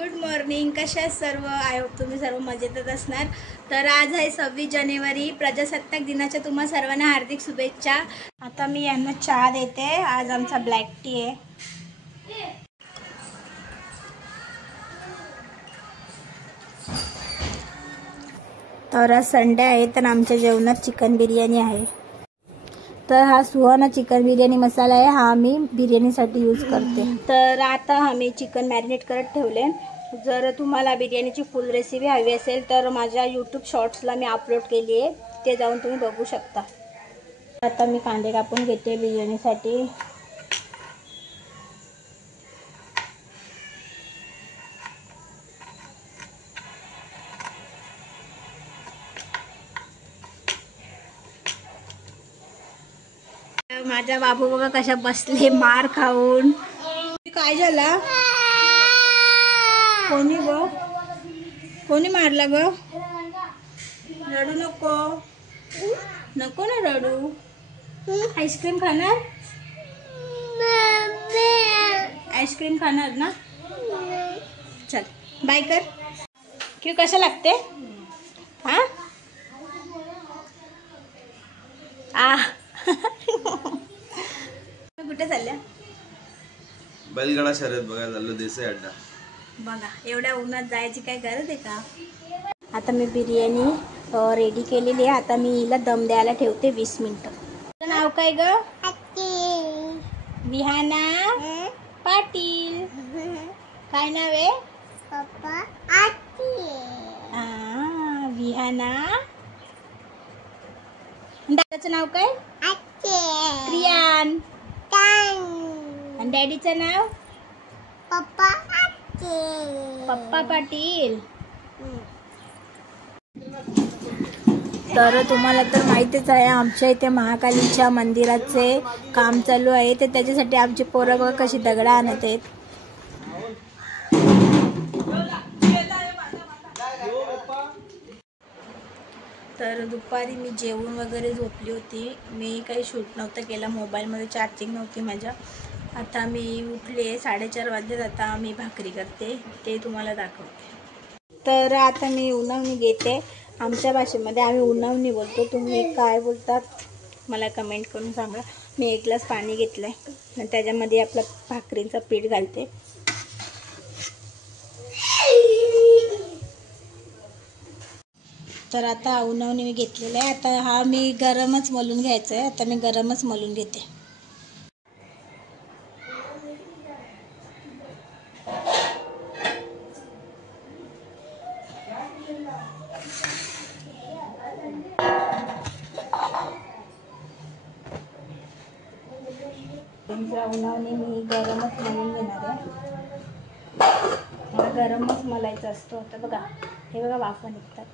Good morning. कशा आहेत सर्व? आय होप तुम्ही सर्व मजेतच असणार. तर आज आहे 26 जानेवारी, प्रजासत्ताक दिनाच्या तुम्हा सर्वांना हार्दिक शुभेच्छा. आता मी यांना चहा देते. आज आमचा ब्लॅक टी आहे. तर आज संडे आहे, तर आमच्या जेवणात चिकन बिर्याणी आहे. तर हा सुहाना चिकन बिर्याणी मसाला आहे, हा मी बिर्याणीसाठी यूज करते. तर आता आम्ही चिकन मॅरिनेट करत ठेवले. जर तुम्हाला बिर्याणीची फुल रेसिपी हवी असेल तर माझ्या यूट्यूब शॉर्ट्सला मी अपलोड केली आहे, ते जाऊन तुम्ही बघू शकता. आता मी कांदे कापून घेते बिर्याणीसाठी. माझा बाबू बघा कशा बसले मार खाऊन. काय झाला? कोणी ग? कोणी मारला ग? रडू नको, नको ना रडू. आईस्क्रीम खाणार? आईस्क्रीम खाणार ना? चल बाय कर. क्यों, कसं लागते? हा आ कुठे चालल्या? बैलगाडा शर्यत बघायला चाललो, देसाई अड्डा. बघा, एवढ्या उन्हात जायची काय गरज आहे का? आता मी बिर्याणी रेडी केलेली आहे. आता मी हिला दम द्यायला ठेवते 20 मिनिटं. तुझं नाव काय ग? विहाना पाटील. काय नाव आहे? पप्पा विहाना. दादाचं नाव काय? प्रियान. आणि डॅडीचं नाव? पप्पा पाटील. तर तुम्हाला तर माहितीच आहे, आमच्या इथे महाकालीच्या मंदिराचे काम चालू आहे, तर त्याच्यासाठी आमची पोरं बघा कशी दगडा आणत आहेत. तर दुपारी मी जेवून वगैरे झोपली होती. मी काही शूट नव्हतं केला, मोबाईलमध्ये चार्जिंग नव्हती माझ्या. आता मी उठले, 4:30 वाजले. आता मी भाकरी करते, ते तुम्हाला दाखवते. तर आता मी उन्हावणी घेते. आमच्या भाषेमध्ये आम्ही उन्हावणी बोलतो, तुम्ही काय बोलतात मला कमेंट करून सांगा. मी 1 ग्लास पाणी घेतलं आहे आणि त्याच्यामध्ये आपलं भाकरीचं पीठ घालते. तर आता उन्हावणी मी घेतलेलं आहे. आता हा मी गरमच मलून घ्यायचं आहे. आता मी गरमच मलून घेते. उन्हावणी मी गरमच मलून घेणार आहे. मला गरमच मलायचं असतो. आता बघा, हे बघा वाफा निघतात.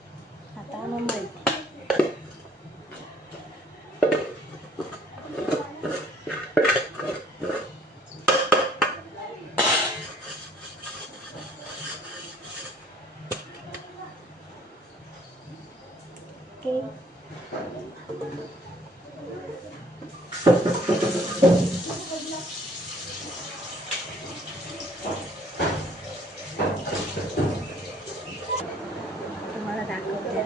आता मग मलते. तुम्हाला दाखवते.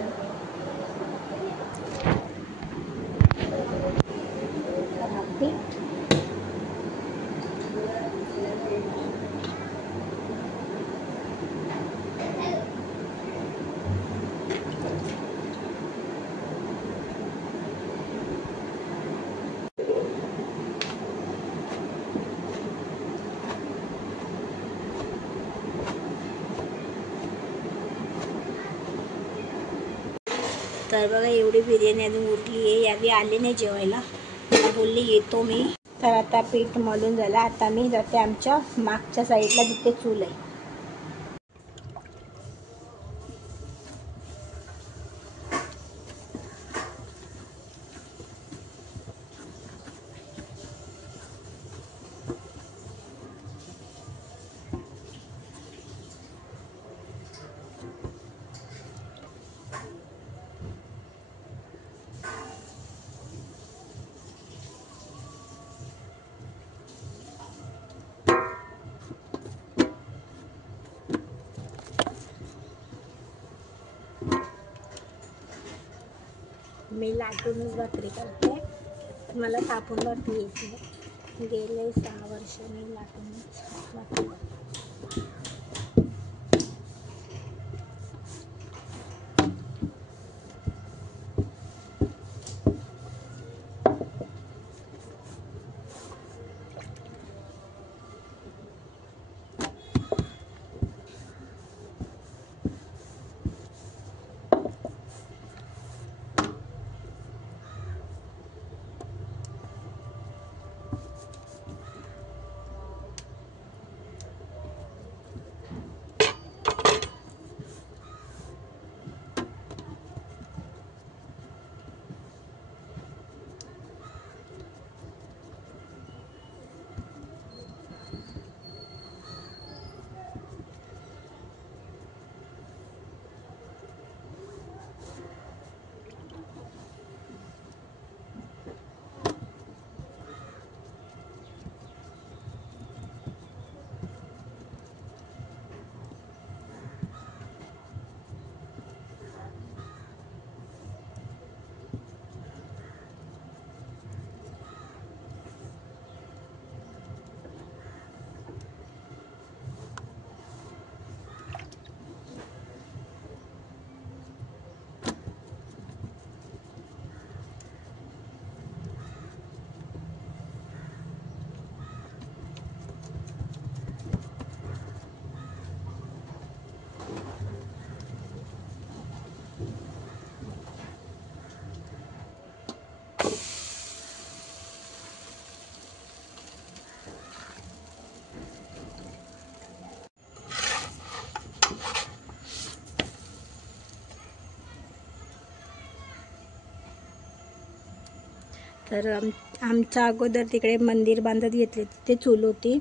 तर बघा, एवढी बिर्याणी अजून उरली आहे. यावी आले नाही जेवायला, मला बोलली येतो मी. तर आता पीठ मळून झालं. आता मी जाते आमच्या मागच्या साईडला, जिथे चूल आहे. मी लाटूनच भाकरी करते, मला थापून भाकरी येत नाही. गेले 6 वर्ष मी लाटूनच भाकरी करते. तर आमच्या अगोदर तिकडे मंदिर बांधत घेतले, तिथे चूल होती.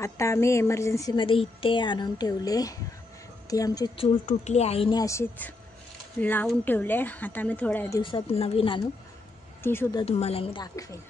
आता आम्ही एमर्जन्सीमध्ये इथे आणून ठेवले. ती आमची चूल तुटली, आईने अशीच लावून ठेवले. आता आम्ही थोड्या दिवसात नवीन आणू, तीसुद्धा तुम्हाला मी दाखवेन.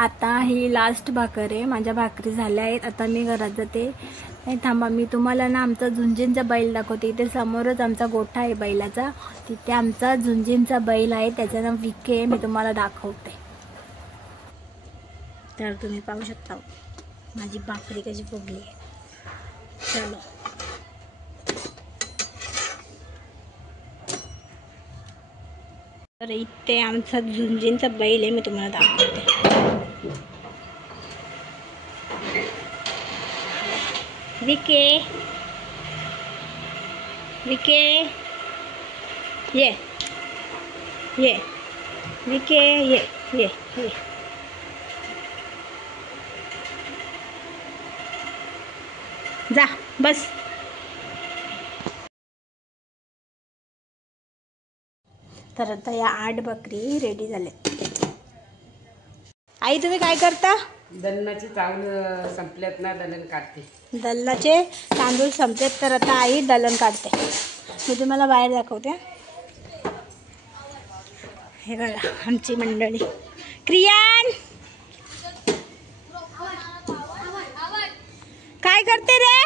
आता ही लास्ट भाकर आहे, माझ्या भाकरी झाल्या आहेत. आता मी घरात जाते. नाही थांबा, मी तुम्हाला ना आमचा झुंजींचा बैल दाखवते. इथे समोरच आमचा गोठा आहे बैलाचा, तिथे आमचा झुंजींचा बैल आहे, त्याचं नाव विके आहे. मी तुम्हाला दाखवते. तर तुम्ही पाहू शकता माझी भाकरी कशी फुगली आहे. चलो, तर इथे आमचा झुंजींचा बैल आहे, मी तुम्हाला दाखवते. विके, विके, ये विके, ये जा, बस. तर आता या 8 बकरी रेडी झाले. आई तुम्ही काय करता? दलनाचे तांदूळ संपलेत ना, दलन काढते. दलनाचे तांदूळ संपलेत, तर आता आई दलन काढते. मी तुम्हाला बाहेर दाखवते. हे बघा आमची मंडळी. क्रियान काय करते रे?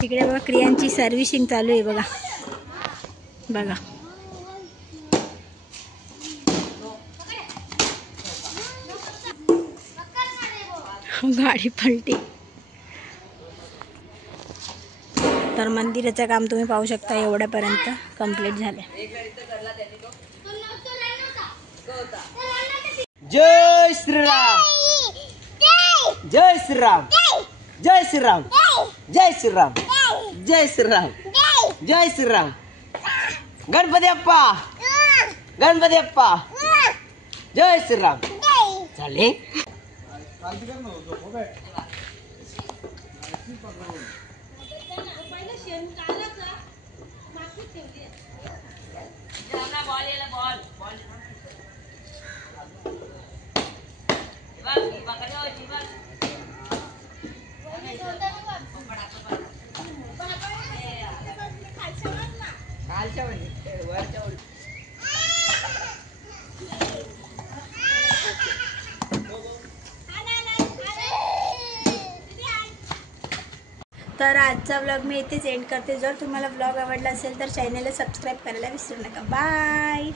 तिकडे बघा क्रियांची सर्व्हिसिंग चालू आहे. बघा बघा, गाडी पलटी. तर मंदिराचं काम तुम्ही पाहू शकता, एवढ्यापर्यंत कंप्लीट झाले. जय श्रीराम, जय श्रीराम, जय श्रीराम, जय श्रीराम, जय श्रीराम, जय श्रीराम. गणपती बाप्पा गणपती बाप्पा जय श्रीराम चाले तर आजचा व्लॉग मी इथेच एंड करते. जर तुम्हाला व्लॉग आवडला असेल तर चॅनलला सबस्क्राईब करायला विसरू नका. बाय.